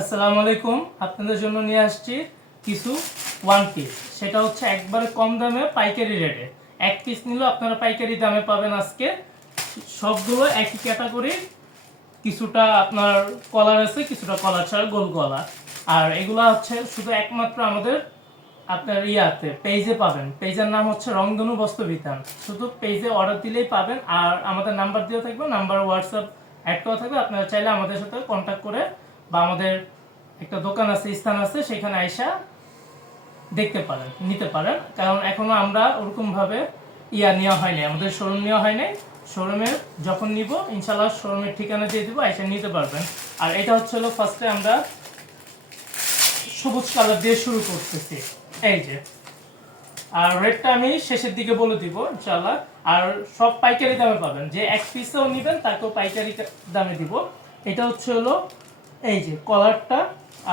আসসালামু আলাইকুম। আপনাদের জন্য নিয়ে আসছি কিছু ওয়ান পিস সেটা হচ্ছে একবারে কম দামে পাইকারি রেটে এক পিস নিলেও আপনারা পাইকারি দামে পাবেন আজকে। সবগুলো একই ক্যাটাগরি কিছুটা আপনার কলার আছে, কিছুটা কলার ছাড়া গোল গলা আর এগুলা হচ্ছে শুধু একমাত্র আমাদের আপনার ইয়াতে পেজে পাবেন। পেজের নাম হচ্ছে রংধনু বস্ত্র বিতান শুধু পেজে অর্ডার দিলেই পাবেন। আর আমাদের নাম্বার দেওয়া থাকবে নাম্বার হোয়াটসঅ্যাপ অ্যাড করা থাকবে। আপনারা চাইলে আমাদের সাথে কন্ট্যাক্ট করে বা আমাদের একটা দোকান আছে, স্থান আছে, সেখানে আইসা দেখতে পারেন, নিতে পারেন। কারণ এখনও আমরা ওরকম ভাবে ইয়া নেওয়া হয়নি আমাদের শোরুম নেওয়া হয়নি শোরুমের যখন নিব ইনশাল্লাহ শোরুমের ঠিকানা দিয়ে দিব, আইসা নিতে পারবেন। আর এটা হচ্ছে হলো ফার্স্টে আমরা সবুজ কালার দিয়ে শুরু করতেছি। এই যে। আর রেটটা আমি শেষের দিকে বলে দিব ইনশাল্লাহ আর সব পাইকারি দামে পাবেন। যে এক পিসেও নেবেন, তাকেও পাইকারি দামে দিব। এটা হচ্ছে হলো এই যে কলারটা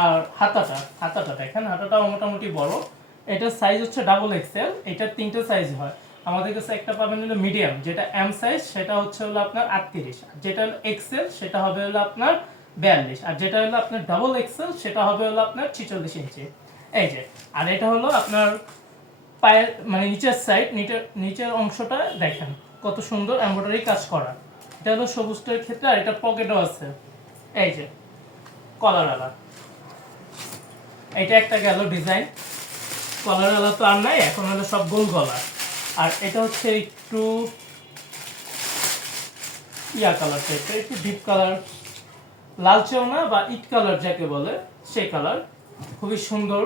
আর হাতাটা হাতাটা দেখেন, হাতাটাও মোটামুটি বড়। এটার সাইজ হচ্ছে ডাবল এক্সেল এটার তিনটে সাইজ হয়। আমাদের কাছে একটা পাবেন হলো মিডিয়াম যেটা এম সাইজ সেটা হচ্ছে হলো আপনার আটত্রিশ। আর যেটা হলো এক্সেল সেটা হবে হলো আপনার বিয়াল্লিশ। আর যেটা হলো আপনার ডাবল এক্সেল সেটা হবে হলো আপনার ছিচল্লিশ ইঞ্চি। এই যে, আর এটা হলো আপনার পায়ের মানে নিচের সাইড নিচের নিচের অংশটা দেখেন, কত সুন্দর এমব্রয়ডারি কাজ করা। এটা হলো সবুজটার ক্ষেত্রে, আর এটা পকেটও আছে। এই যে কলার আলা। এটা একটা গেল ডিজাইন। কলার আলা তো আর নাই, এখন হলো সব গোল গলা। আর এটা হচ্ছে একটু ইয়া কালার টাইপের একটু ডিপ কালার। লালচেও না বা ইট কালার যাকে বলে, সেই কালার। খুবই সুন্দর।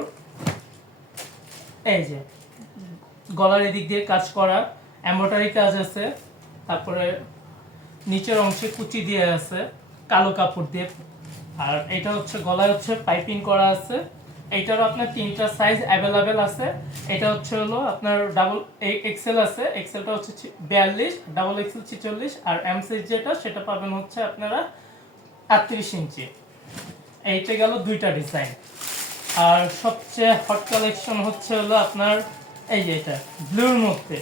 এই যে, গলার এদিক দিয়ে কাজ করা। এম্ব্রয়ডারি কাজ আছে। তারপরে নিচের অংশে কুচি দিয়ে আছে। কালো কাপড় দিয়ে আর এটা হচ্ছে গলায় হচ্ছে পাইপিং করা আছে। এইটারও আপনার তিনটা সাইজ অ্যাভেলেবেল আছে। এটা হচ্ছে হলো আপনার ডাবল এক্সেল আছে। এক্সেলটা হচ্ছে বিয়াল্লিশ ডাবল এক্সেল ছিচল্লিশ আর এম সাইজ যেটা, সেটা পাবেন হচ্ছে আপনারা আটত্রিশ ইঞ্চি। এইটা গেল দুইটা ডিজাইন আর সবচেয়ে হট কালেকশন হচ্ছে হলো আপনার এই যে এটা ব্লুর মধ্যে।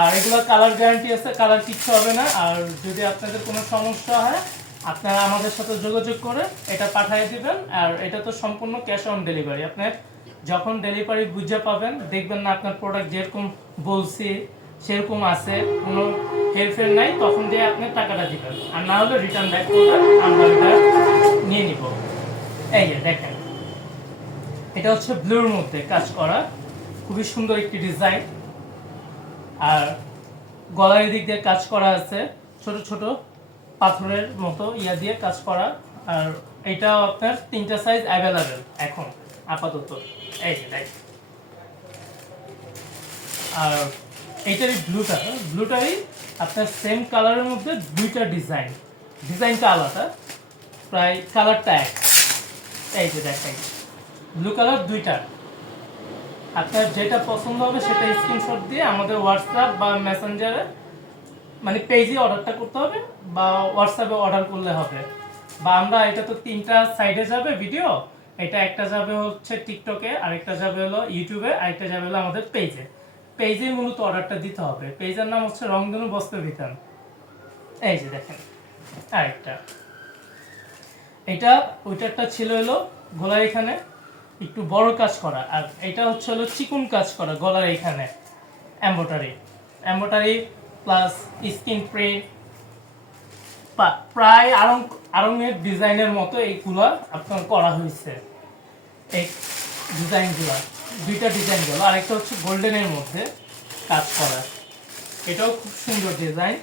আর এগুলো কালার গ্যারান্টি আছে কালার কিচ্ছু হবে না। আর যদি আপনাদের কোনো সমস্যা হয় আপনারা আমাদের সাথে যোগাযোগ করে এটা পাঠিয়ে দিবেন, আর এটা তো সম্পূর্ণ ক্যাশ অন ডেলিভারি আপনার যখন ডেলিভারি বুঝে পাবেন, দেখবেন না আপনার প্রোডাক্ট যেরকম বলছি, সেরকম আছে, কোনো হেরফের নাই, তখন দিয়ে আপনি টাকাটা দিবেন। আর না হলে রিটার্ন ব্যাক করবেন, আমরা এটা নিয়ে নিব। এই যে দেখেন, এটা হচ্ছে ব্লুর মধ্যে কাজ করা, খুবই সুন্দর একটি ডিজাইন আর গলার দিক দিয়ে কাজ করা আছে, ছোট ছোট পাথরের মতো ইয়া দিয়ে কাজ করা। আর এটা আপনার তিনটা সাইজ অ্যাভেলেবেল এখন, আপাতত। এই যে দেখ আর এইটারই ব্লুটা ব্লুটাই আপনার সেম কালারের মধ্যে দুইটা ডিজাইন ডিজাইনটা আলাদা, প্রায় কালারটা এক। এই যে, দেখাই। ব্লু কালার দুইটা। আপনার যেটা পছন্দ হবে সেটা স্ক্রিনশট দিয়ে আমাদের হোয়াটসঅ্যাপ বা মেসেঞ্জারে মানে পেজে অর্ডারটা করতে হবে বা হোয়াটসঅ্যাপে অর্ডার করলে হবে। বা আমরা, এটা তো তিনটা সাইডে যাবে ভিডিও এটা একটা যাবে হচ্ছে টিকটকে আরেকটা যাবে হলো ইউটিউবে আরেকটা যাবে হলো আমাদের পেজে পেজে মূলত অর্ডারটা দিতে হবে। পেজের নাম হচ্ছে রংধনু বস্ত্র বিতান এই যে দেখেন, আরেকটা। এটা ওইটারটা ছিল হলো গলার এখানে, একটু বড় কাজ করা। আর এটা হচ্ছে হলো চিকুন কাজ করা গলার এখানে embroidery embroidery plus screen print প্রায় আরং আরঙের ডিজাইনের মতো এইগুলো আপনার করা হয়েছে। এই ডিজাইনগুলো, দুইটা ডিজাইন গেল, আরেকটা হচ্ছে গোল্ডেনের মধ্যে কাজ করা। এটাও খুব সুন্দর ডিজাইন।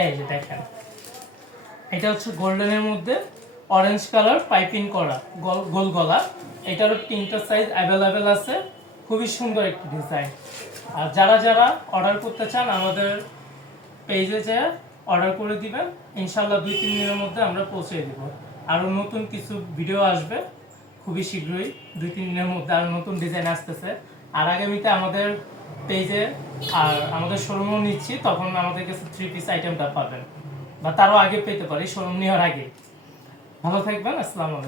এই যে দেখেন। এটা হচ্ছে গোল্ডেনের মধ্যে অরেঞ্জ কালার পাইপিং করা, গোল গোল গলা। এটারও তিনটা সাইজ অ্যাভেলেবেল আছে। খুবই সুন্দর একটি ডিজাইন আর যারা যারা অর্ডার করতে চান, আমাদের পেজে যে অর্ডার করে দিবেন। ইনশাল্লাহ দুই, তিন দিনের মধ্যে আমরা পৌঁছে দিব। আরও নতুন কিছু ভিডিও আসবে। খুবই শীঘ্রই দুই, তিন দিনের মধ্যে আরও নতুন ডিজাইন আসতেছে। আর আগামীতে আমাদের পেজে আর আমাদের শোরুমও নিচ্ছি, তখন আমাদের কাছে থ্রি পিস আইটেমটা পাবেন। বা তারও আগে পেতে পারি শোরুম নেওয়ার আগে। ভালো থাকবেন, আসসালামু আলাইকুম।